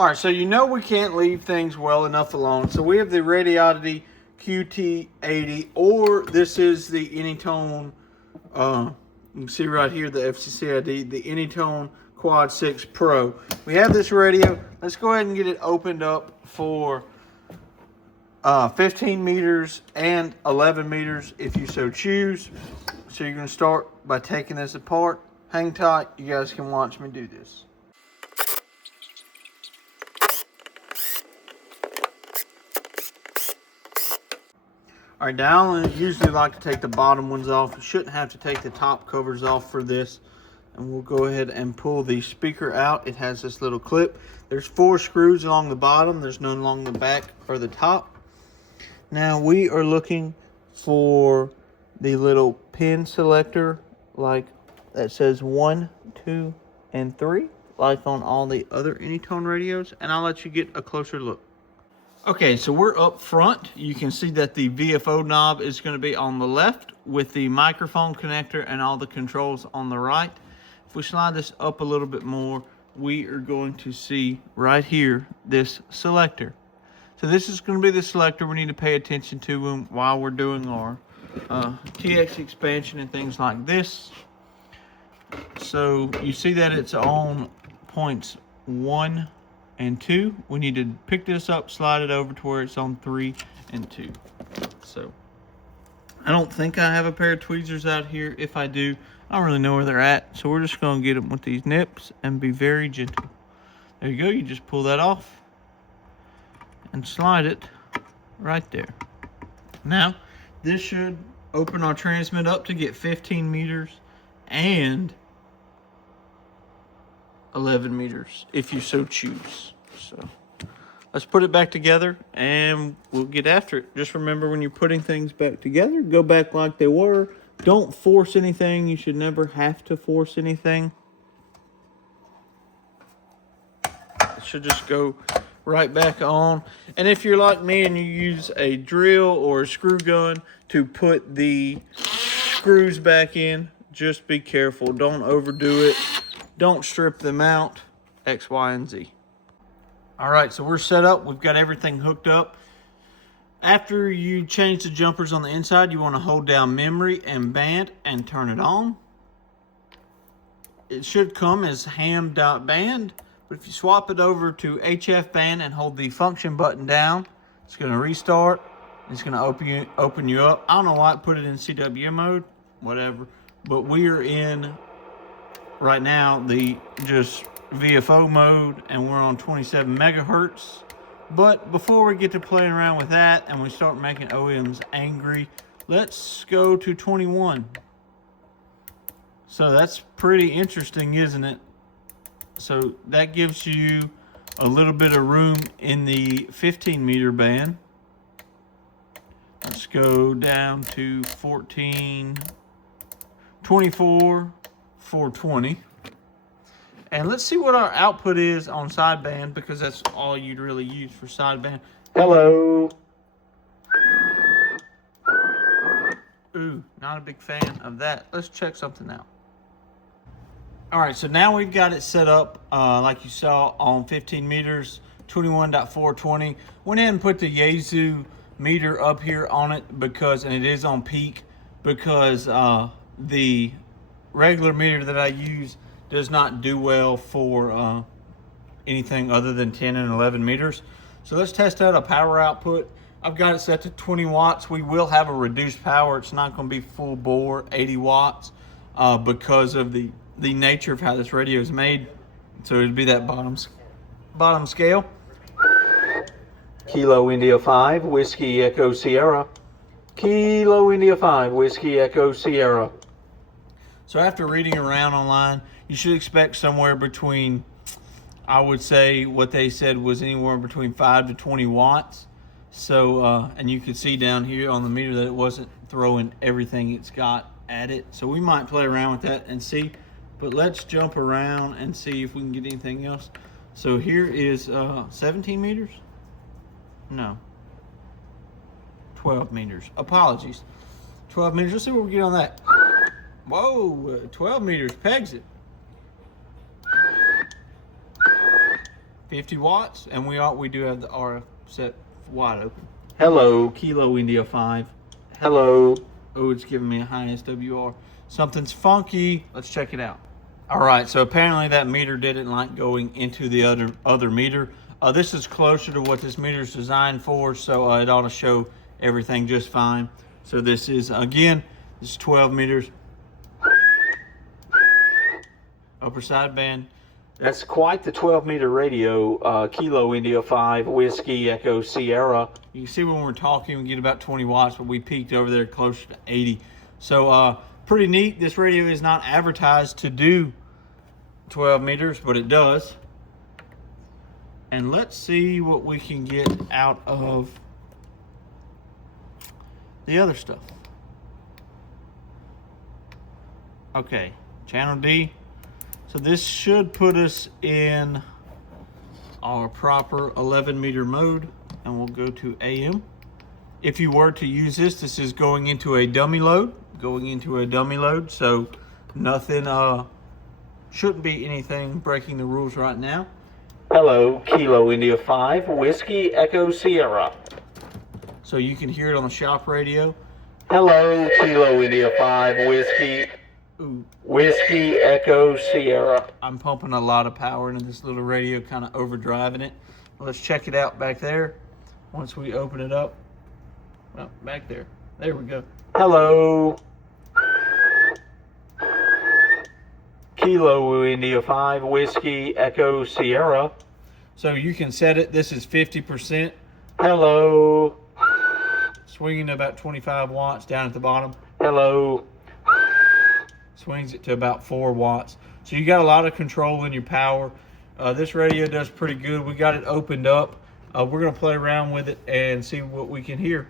All right, so you know we can't leave things well enough alone. So we have the Radioddity QT80, or this is the Anytone, you can see right here the FCC ID, the Anytone Quad 6 Pro. We have this radio. Let's go ahead and get it opened up for 15 meters and 11 meters if you so choose. So you're going to start by taking this apart. Hang tight. You guys can watch me do this. All right, now I usually like to take the bottom ones off. You shouldn't have to take the top covers off for this. And we'll go ahead and pull the speaker out. It has this little clip. There's 4 screws along the bottom. There's none along the back or the top. Now we are looking for the little pin selector, like that says 1, 2, and 3, like on all the other Anytone radios. And I'll let you get a closer look. Okay, so we're up front. You can see that the VFO knob is going to be on the left with the microphone connector and all the controls on the right. If we slide this up a little bit more, we are going to see right here this selector. So this is going to be the selector we need to pay attention to while we're doing our TX expansion and things like this. So you see that it's on points 1 and 2. We need to pick this up, slide it over to where it's on 3 and 2. So I don't think I have a pair of tweezers out here. If I do, I don't really know where they're at. So we're just going to get them with these nips and be very gentle. There you go. You just pull that off and slide it right there. Now this should open our transmit up to get 15 meters and 11 meters if you so choose. So let's put it back together and we'll get after it. Just remember, when you're putting things back together, go back like they were. Don't force anything. You should never have to force anything. It should just go right back on. And if you're like me and you use a drill or a screw gun to put the screws back in, just be careful. Don't overdo it. Don't strip them out, X, Y, and Z. All right, so we're set up. We've got everything hooked up. After you change the jumpers on the inside, you want to hold down memory and band and turn it on. It should come as ham.band, but if you swap it over to HF band and hold the function button down, it's going to restart. It's going to open you up. I don't know why I put it in CW mode, whatever, but we are in right now the just VFO mode, and we're on 27 megahertz. But before we get to playing around with that and we start making OEMs angry, let's go to 21. So that's pretty interesting, isn't it? So that gives you a little bit of room in the 15 meter band. Let's go down to 14, 24, 420. And let's see what our output is on sideband, because that's all you'd really use for sideband. Hello. Ooh, not a big fan of that. Let's check something out. All right, so now we've got it set up like you saw on 15 meters, 21.420. Went ahead and put the Yaesu meter up here on it because, and it is on peak, because the regular meter that I use does not do well for anything other than 10 and 11 meters. So let's test out a power output. I've got it set to 20 watts. We will have a reduced power. It's not going to be full bore 80 watts because of the nature of how this radio is made. So it'd be that bottom scale. Kilo India 5, Whiskey Echo Sierra. Kilo India 5, Whiskey Echo Sierra. So after reading around online, you should expect somewhere between, I would say what they said was anywhere between 5 to 20 watts. So, and you can see down here on the meter that it wasn't throwing everything it's got at it. So we might play around with that and see, but let's jump around and see if we can get anything else. So here is 17 meters? No. 12 meters. Apologies. 12 meters. Let's see what we get on that. Whoa, 12 meters pegs it. 50 watts, and we do have the RF set wide open. Hello, Kilo India 5. Hello. Oh, it's giving me a high SWR. Something's funky. Let's check it out. All right, so apparently that meter didn't like going into the other meter. This is closer to what this meter is designed for, so it ought to show everything just fine. So this is, again, this is 12 meters. Upper sideband. That's quite the 12 meter radio, Kilo India 5, Whiskey Echo Sierra. You can see when we're talking, we get about 20 watts, but we peaked over there closer to 80. So pretty neat. This radio is not advertised to do 12 meters, but it does. And let's see what we can get out of the other stuff. Okay, channel D. So this should put us in our proper 11 meter mode, and we'll go to AM. If you were to use this, this is going into a dummy load, so nothing, shouldn't be anything breaking the rules right now. Hello, Kilo India 5, Whiskey Echo Sierra. So you can hear it on the shop radio. Hello, Kilo India 5, Whiskey Echo Sierra. I'm pumping a lot of power into this little radio, kind of overdriving it. Let's check it out back there. Once we open it up. Well, back there. There we go. Hello. Kilo India 5, Whiskey Echo Sierra. So you can set it. This is 50%. Hello. Swinging to about 25 watts down at the bottom. Hello. Swings it to about 4 watts. So you got a lot of control in your power. This radio does pretty good. We got it opened up. We're going to play around with it and see what we can hear.